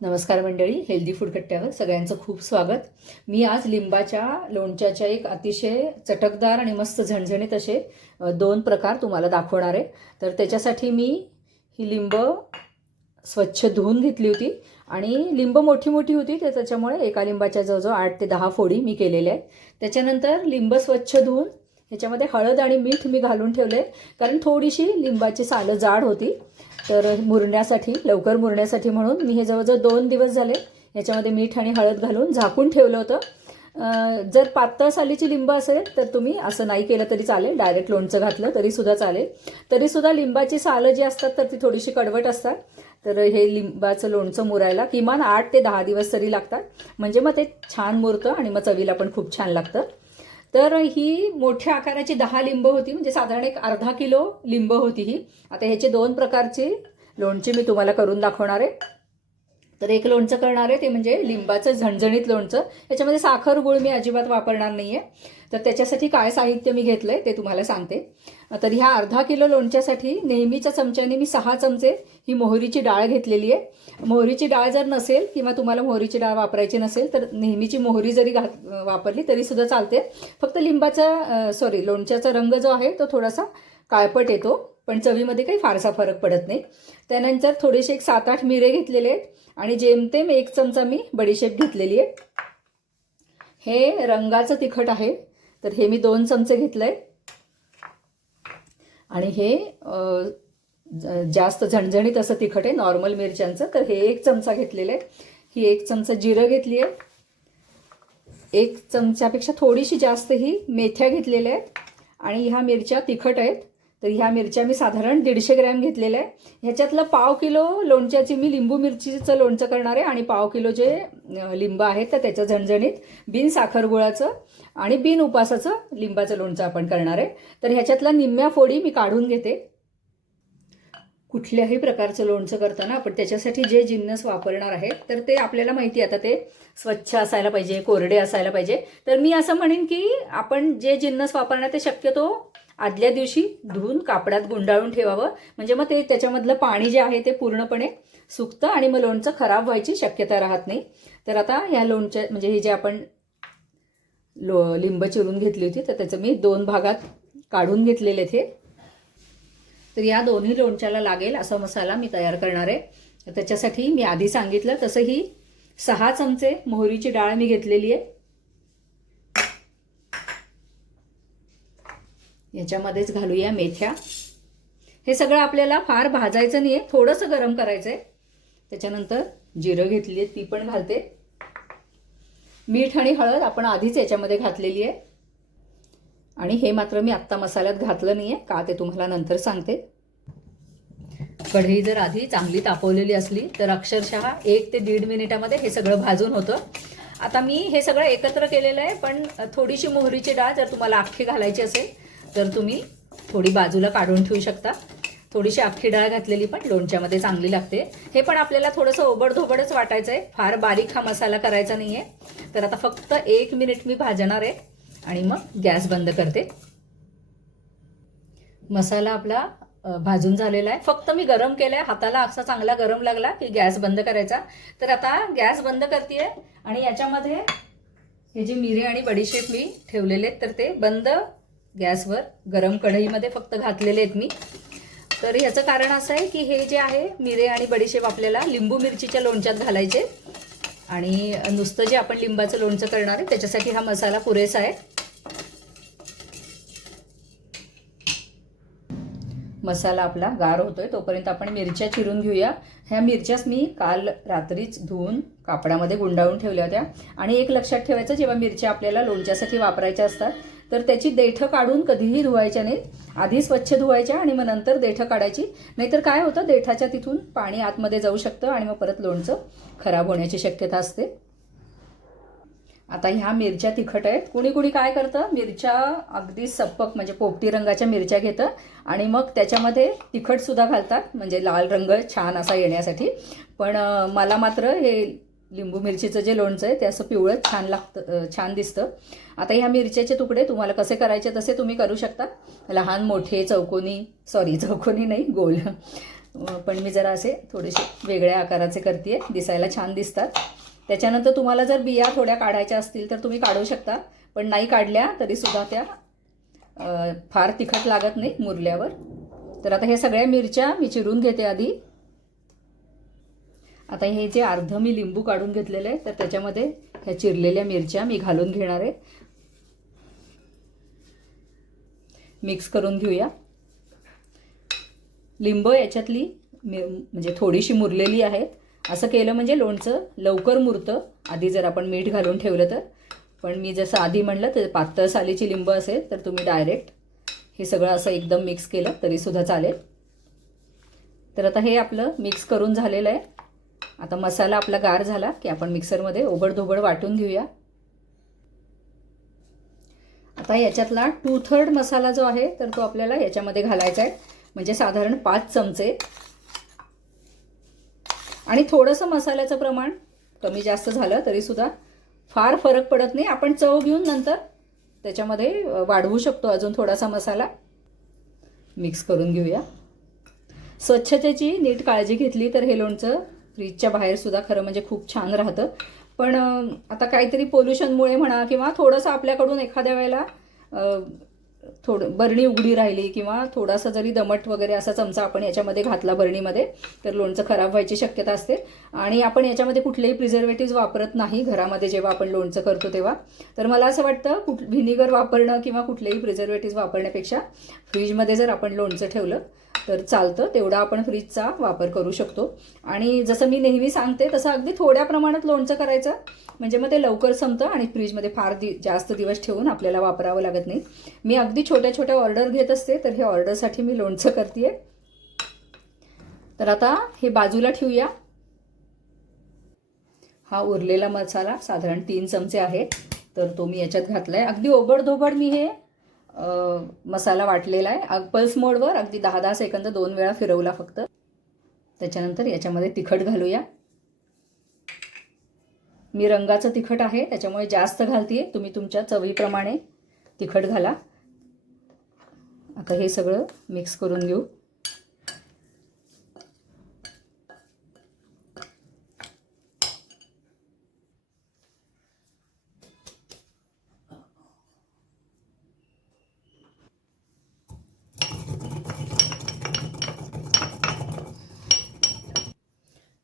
नमस्कार मंडळी, healthy food कट्ट्यावर सगळ्यांचं खूप स्वागत. मी आज लिंबाच्या लोणच्याच्या एक अतिशय चटकदार आणि मस्त झणझणीत असे दोन प्रकार तुम्हाला दाखवणार आहे. तर त्याच्यासाठी मी ही लिंब स्वच्छ धुवून घेतली होती आणि लिंब मोठी मोठी होती, तर त्याच्यामुळे एका लिंबाच्या जवळजवळ 8 ते 10 फोडी मी केलेल्या आहेत. त्याच्यानंतर लिंब स्वच्छ धुवून ह्याच्यामध्ये हळद आणि मीठ मी घालून ठेवले, कारण थोडीशी लिंबाची सालं जाड होती. तर मुरण्यासाठी, लवकर मुरण्यासाठी म्हणून मी हे जवळजवळ 2 दिवस झाले याच्यामध्ये मीठ आणि हळद घालून झाकून ठेवलं होतं. जर पातळ सालीची लिंब असेल तर तुम्ही असं नाही केलं तरी चालेल, डायरेक्ट लोणचं घातलं तरीसुद्धा चालेल. तरीसुद्धा लिंबाची सालं जी असतात तर ती थोडीशी कडवट असतात. तर हे लिंबाचं लोणचं मुरायला किमान 8 ते 10 दिवस तरी लागतात, म्हणजे मग ते छान मुरतं आणि मग चवीला पण खूप छान लागतं. तर ही मोठ्या आकाराची 10 लिंब होती, म्हणजे साधारण एक अर्धा किलो लिंब होती ही. आता ह्याचे 2 प्रकारचे लोणचे मी तुम्हाला करून दाखवणार आहे. तर एक लोणचं करणार आहे ते म्हणजे लिंबाचं झणझणीत लोणचं. याच्यामध्ये साखर गुळ मी अजिबात वापरणार नाही आहे. तर त्याच्यासाठी काय साहित्य मी घेतलं आहे ते तुम्हाला सांगते. तर ह्या अर्धा किलो लोणच्यासाठी नेहमीच्या चमच्याने मी 6 चमचे ही मोहरीची डाळ घेतलेली आहे. मोहरीची डाळ जर नसेल किंवा तुम्हाला मोहरीची डाळ वापरायची नसेल तर नेहमीची मोहरी जरी वापरली तरीसुद्धा चालते. फक्त लोणच्याचा रंग जो आहे तो थोडासा काळपट येतो, पण चवीमध्ये काही फारसा फरक पडत नाही. त्यानंतर थोडेसे एक 7-8 मिरे घेतलेले आहेत आणि जेमतेम 1 चमचा मी बडीशेप घेतलेली आहे. हे रंगाचं तिखट आहे, तर हे मी 2 चमचे घेतलं आहे. आणि हे जास्त झणझणीत असं तिखट आहे, नॉर्मल मिरच्यांचं, तर हे 1 चमचा घेतलेलं आहे. ही 1 चमचा जिरं घेतली आहे. 1 चमच्यापेक्षा थोडीशी जास्त ही मेथ्या घेतलेल्या आहेत. आणि ह्या मिरच्या तिखट आहेत, तर ह्या मिरच्या मी साधारण 150 ग्रॅम घेतलेल्या आहे. ह्याच्यातलं पाव किलो लोणच्याची मी लिंबू मिरचीचं लोणचं करणार आहे आणि पाव किलो जे लिंब आहेत तर त्याचं झणझणीत बिन साखर गुळाचं आणि बिन उपासाचं लिंबाचं लोणचं आपण करणार आहे. तर ह्याच्यातल्या निम्म्या फोडी मी काढून घेते. कुठल्याही प्रकारचं लोणचं करताना आपण त्याच्यासाठी जे जिन्नस वापरणार आहे तर ते आपल्याला माहिती आहे, आता ते स्वच्छ असायला पाहिजे, कोरडे असायला पाहिजे. तर मी असं म्हणेन की आपण जे जिन्नस वापरणार ते शक्यतो आदल्या दिवशी धुवून कापडात गुंडाळून ठेवावं, म्हणजे मग ते त्याच्यामधलं पाणी जे आहे ते पूर्णपणे सुकतं आणि मग लोणचं खराब व्हायची शक्यता राहत नाही. तर आता ह्या लोणच्या म्हणजे हे जे आपण लिंब चिरून घेतली होती तर त्याचं मी 2 भागात काढून घेतलेले ते. तर या दोन्ही लोणच्याला लागेल असा मसाला मी तयार करणार आहे. त्याच्यासाठी मी आधी सांगितलं तसं ही 6 चमचे मोहरीची डाळ मी घेतलेली आहे. याच्यामध्येच घालूया मेथ्या. हे सगळं आपल्याला फार भाजायचं नाही आहे, थोडंसं गरम करायचं आहे. त्याच्यानंतर जिरं घेतली आहे, ती पण घालते. मीठ आणि हळद आपण आधीच याच्यामध्ये घातलेली आहे आणि हे मात्र मी आत्ता मसाल्यात घातलं नाही आहे, का ते तुम्हाला नंतर सांगते. कढई जर आधी चांगली तापवलेली असली तर अक्षरशः 1 ते 1.5 मिनिटामध्ये हे सगळं भाजून होतं. आता मी हे सगळं एकत्र केलेलं आहे, पण थोडीशी मोहरीची डाळ जर तुम्हाला अख्खी घालायची असेल तर तुम्ही थोडी बाजूला काढून ठेवू शकता. थोडीशी अख्खी डाळ घातलेली पण लोणच्यामध्ये चांगली लागते. हे पण आपल्याला थोडंसं ओबडधोबडच वाटायचं आहे, फार बारीक हा मसाला करायचा नाही आहे. तर आता फक्त 1 मिनिट मी भाजणार आहे आणि मग गॅस बंद करते. मसाला आपला भाजून झालेला आहे. फक्त मी गरम केलाय, हाताला असा चांगला गरम लागला की गॅस बंद करायचा. तर आता गॅस बंद करते आणि याच्यामध्ये हे जे मिरे आणि बडीशेप मी ठेवलेले आहेत तर ते बंद गॅसवर गरम कढईमध्ये फक्त घातलेले आहेत मी. तर याचं कारण असं आहे की हे जे आहे मिरे आणि बडीशेप आपल्याला लिंबू मिरचीच्या लोणच्यात घालायचे आणि नुसतं जे आपण लिंबाचं लोणचं करणार आहे त्याच्यासाठी हा मसाला पुरेसा आहे. मसाला आपला गार होतोय तोपर्यंत आपण मिरच्या चिरून घेऊया. ह्या मिरच्याच मी काल रात्रीच धुवून कापडामध्ये गुंडाळून ठेवल्या होत्या. आणि एक लक्षात ठेवायचं, जेव्हा मिरच्या आपल्याला लोणच्यासाठी वापरायच्या असतात तर त्याची देठं काढून कधीही धुवायच्या नाहीत. आधी स्वच्छ धुवायच्या आणि मग नंतर देठं काढायची, नाहीतर काय होतं देठाच्या तिथून पाणी आतमध्ये जाऊ शकतं आणि मग परत लोणचं खराब होण्याची शक्यता असते. आता ह्या मिरच्या तिखट आहेत. कुणी कुणी काय करतं, मिरच्या अगदी सप्पक म्हणजे पोपटी रंगाच्या मिरच्या घेतं आणि मग त्याच्यामध्ये तिखटसुद्धा घालतात, म्हणजे लाल रंग छान असा येण्यासाठी. पण मला मात्र हे लिंबू मिरचीचं जे लोणचं आहे ते असं पिवळं छान दिसतं. आता ह्या मिरच्याचे तुकडे तुम्हाला कसे करायचे तसे तुम्ही करू शकता, लहान मोठे, चौकोनी नाही गोल. पण मी जरा असे थोडेसे वेगळ्या आकाराचे करते, दिसायला छान दिसतात. त्याच्यानंतर तुम्हाला जर बिया थोड्या काढायच्या असतील तर तुम्ही काढू शकता, पण नाही काढल्या तरीसुद्धा त्या फार तिखट लागत नाही मुरल्यावर. तर आता हे सगळ्या मिरच्या मी चिरून घेते आधी. आता हे जे अर्ध मी लिंबू काढून घेतलेलं आहे तर त्याच्यामध्ये ह्या चिरलेल्या मिरच्या मी घालून घेणार आहे. मिक्स करून घेऊया. लिंब याच्यातली म्हणजे थोडीशी मुरलेली आहेत. असं केलं म्हणजे लोणचं लवकर मुरतं, आधी जर आपण मीठ घालून ठेवलं तर. पण मी जसं आधी म्हणलं तर पातळ सालीची लिंब असेल तर तुम्ही डायरेक्ट हे सगळं असं एकदम मिक्स केलं तरीसुद्धा चालेल. तर आता हे आपलं मिक्स करून झालेलं आहे. आता मसाला आपला गार झाला की आपण मिक्सरमध्ये ओबडधोबड वाटून घेऊया. आता याच्यातला 2/3 मसाला जो आहे तर तो आपल्याला याच्यामध्ये घालायचा आहे, म्हणजे साधारण 5 चमचे. आणि थोडंसं मसाल्याचं प्रमाण कमी जास्त झालं तरीसुद्धा फार फरक पडत नाही. आपण चव घेऊन नंतर त्याच्यामध्ये वाढवू शकतो अजून थोडासा मसाला. मिक्स करून घेऊया. स्वच्छतेची नीट काळजी घेतली तर हे लोणचं फ्रीजच्या बाहेरसुद्धा खरं म्हणजे खूप छान राहतं. पण आता काहीतरी पोल्युशनमुळे म्हणा किंवा थोडंसं आपल्याकडून एखाद्या वेळेला बरणी उघडी राहिली किंवा थोडासा जरी दमट वगैरे असा चमचा आपण याच्यामध्ये घातला बरणीमध्ये तर लोणचं खराब व्हायची शक्यता असते. आणि आपण याच्यामध्ये कुठलेही प्रिझर्वेटिव्ह वापरत नाही घरामध्ये जेव्हा आपण लोणचं करतो तेव्हा. तर मला असं वाटतं व्हिनेगर वापरणं किंवा कुठलेही प्रिझर्वेटिव्ह वापरण्यापेक्षा फ्रीजमध्ये जर आपण लोणचं ठेवलं तर चालतं. तेवढा आपण फ्रीजचा वापर करू शकतो. आणि जसं मी नेहमी सांगते तसं अगदी थोड्या प्रमाणात लोणचं करायचं, म्हणजे मग ते लवकर संपतं आणि फ्रीजमध्ये फार जास्त दिवस ठेवून आपल्याला वापरावं लागत नाही. मी अगदी छोट्या छोट्या ऑर्डर घेत असते, तर हे ऑर्डरसाठी मी लोणचं करते. तर आता हे बाजूला ठेवूया. हा उरलेला मसाला साधारण 3 चमचे आहे तर तो मी याच्यात घातला आहे. अगदी ओबडधोबड मी हे मसाला वाटलेला आहे. पल्स मोडवर अगदी 10-10 सेकंद 2 वेळा फिरवला फक्त. त्याच्यानंतर याच्यामध्ये तिखट घालूया. मी रंगाचं तिखट आहे त्याच्यामुळे जास्त घालते, तुम्ही तुमच्या चवीप्रमाणे तिखट घाला. आता हे सगळं मिक्स करून घेऊ.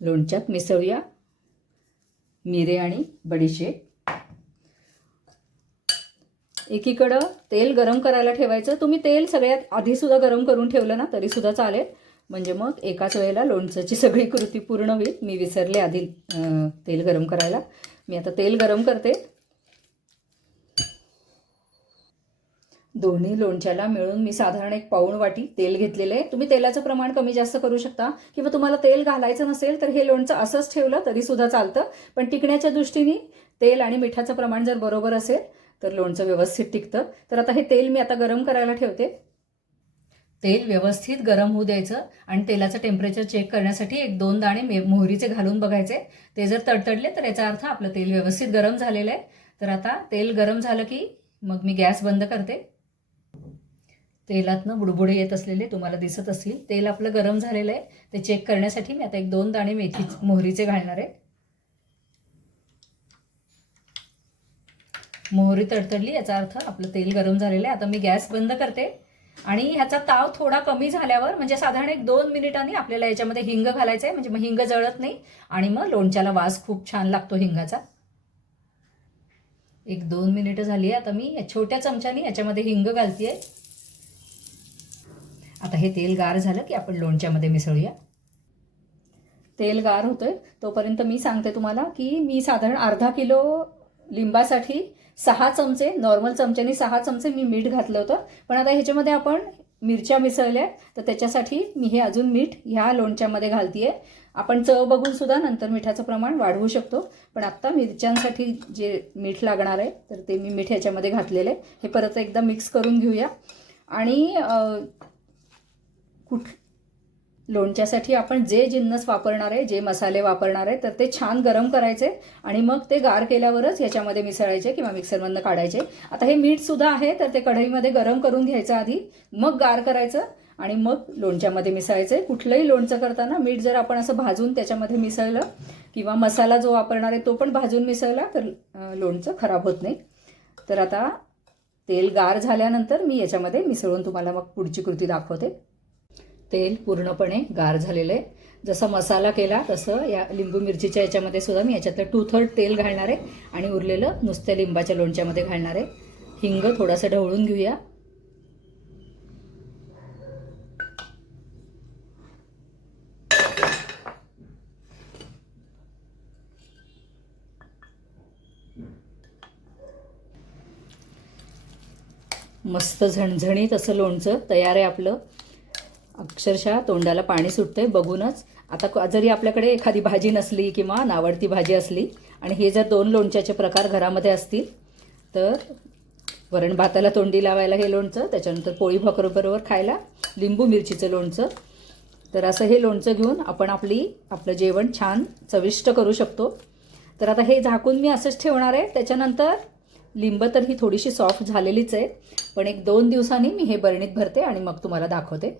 लोणच्यात मिसळूया मिरे आणि बडीशेप. एकीकडं तेल गरम करायला ठेवायचं. तुम्ही तेल सगळ्यात आधीसुद्धा गरम करून ठेवलं ना तरीसुद्धा चालेल, म्हणजे मग एकाच वेळेला लोणच्याची सगळी कृती पूर्ण होईल. मी विसरले आधी तेल गरम करायला. मी आता तेल गरम करते. दोन्ही लोणच्याला मिळून मी साधारण 1 पाऊण वाटी तेल घेतलेलं आहे. तुम्ही तेलाचं प्रमाण कमी जास्त करू शकता किंवा तुम्हाला तेल घालायचं नसेल तर हे लोणचं असंच ठेवलं तरीसुद्धा चालतं. पण टिकण्याच्या दृष्टीने तेल आणि मिठाचं प्रमाण जर बरोबर असेल तर लोणचं व्यवस्थित टिकतं. तर आता हे तेल मी आता गरम करायला ठेवते. तेल व्यवस्थित गरम होऊ द्यायचं आणि तेलाचं टेम्परेचर चेक करण्यासाठी 1-2 दाणे मोहरीचे घालून बघायचे. ते जर तडतडले तर याचा अर्थ आपलं तेल व्यवस्थित गरम झालेलं आहे. तर आता तेल गरम झालं की मग मी गॅस बंद करते. तेलातनं बुडबुडे येत असलेले तुम्हाला दिसत असतील. तेल आपलं गरम झालेलं आहे ते चेक करण्यासाठी मी आता 1-2 दाणे मोहरीचे घालणार आहे. मोहरी तडतडली याचा अर्थ आपलं तेल गरम झालेलं आहे. आता मी गॅस बंद करते आणि ह्याचा ताव थोडा कमी झाल्यावर म्हणजे साधारण 1-2 मिनिटांनी आपल्याला याच्यामध्ये हिंग घालायचं आहे, म्हणजे मग हिंग जळत नाही आणि मग लोणच्याला वास खूप छान लागतो हिंगाचा. 1-2 मिनिटं झाली आहे. आता मी छोट्या चमच्याने याच्यामध्ये हिंग घालतेय. आता हे तेल गार झालं की आपण लोणच्यामध्ये मिसळूया. तेल गार होतंय तोपर्यंत मी सांगते तुम्हाला की मी साधारण अर्धा किलो लिंबासाठी 6 चमचे, नॉर्मल चमच्यानी 6 चमचे मी मीठ घातलं होतं. पण आता ह्याच्यामध्ये आपण मिरच्या मिसळल्या तर त्याच्यासाठी मी हे अजून मीठ ह्या लोणच्यामध्ये घालतीये. आपण चव बघून सुद्धा नंतर मिठाचं प्रमाण वाढवू शकतो. पण आत्ता मिरच्यांसाठी जे मीठ लागणार आहे तर ते मी मीठ ह्याच्यामध्ये घातलेलं आहे. हे परत एकदा मिक्स करून घेऊया. आणि लोणच्यासाठी आपण जे जिन्नस वापरणार आहे, जे मसाले वापरणार आहे तर ते छान गरम करायचे आणि मग ते गार केल्यावरच ह्याच्यामध्ये मिसळायचे किंवा मिक्सरमधनं काढायचे. आता हे मीठ सुद्धा आहे तर ते कढईमध्ये गरम करून घ्यायचं आधी, मग गार करायचं आणि मग लोणच्यामध्ये मिसळायचं आहे. कुठलंही लोणचं करताना मीठ जर आपण असं भाजून त्याच्यामध्ये मिसळलं किंवा मसाला जो वापरणार आहे तो पण भाजून मिसळला तर लोणचं खराब होत नाही. तर आता तेल गार झाल्यानंतर मी याच्यामध्ये मिसळून तुम्हाला मग पुढची कृती दाखवते. तेल पूर्णपणे गार झालेलं आहे. जसा मसाला केला तसं या लिंबू मिरचीच्या याच्यामध्ये सुद्धा मी याच्यातलं 2/3 तेल घालणार आहे आणि उरलेलं नुसत्या लिंबाच्या लोणच्यामध्ये घालणार आहे. हिंग थोडासा ढवळून घेऊया. मस्त झणझणीत असं लोणचं तयार आहे आपलं. अक्षरशः तोंडाला पाणी सुटतंय बघूनच. आता जरी आपल्याकडे एखादी भाजी नसली किंवा नावडती भाजी असली आणि हे जर 2 लोणच्याचे प्रकार घरामध्ये असतील तर वरण भाताला तोंडी लावायला हे लोणचं, त्याच्यानंतर पोळी भाकरीबरोबर खायला लिंबू मिरचीचं लोणचं. तर असं हे लोणचं घेऊन आपण आपलं जेवण छान चविष्ट करू शकतो. तर आता हे झाकून मी असंच ठेवणार आहे. त्याच्यानंतर लिंब तर ही थोडीशी सॉफ्ट झालेलीच आहे, पण 1-2 दिवसांनी मी हे बरणीत भरते आणि मग तुम्हाला दाखवते.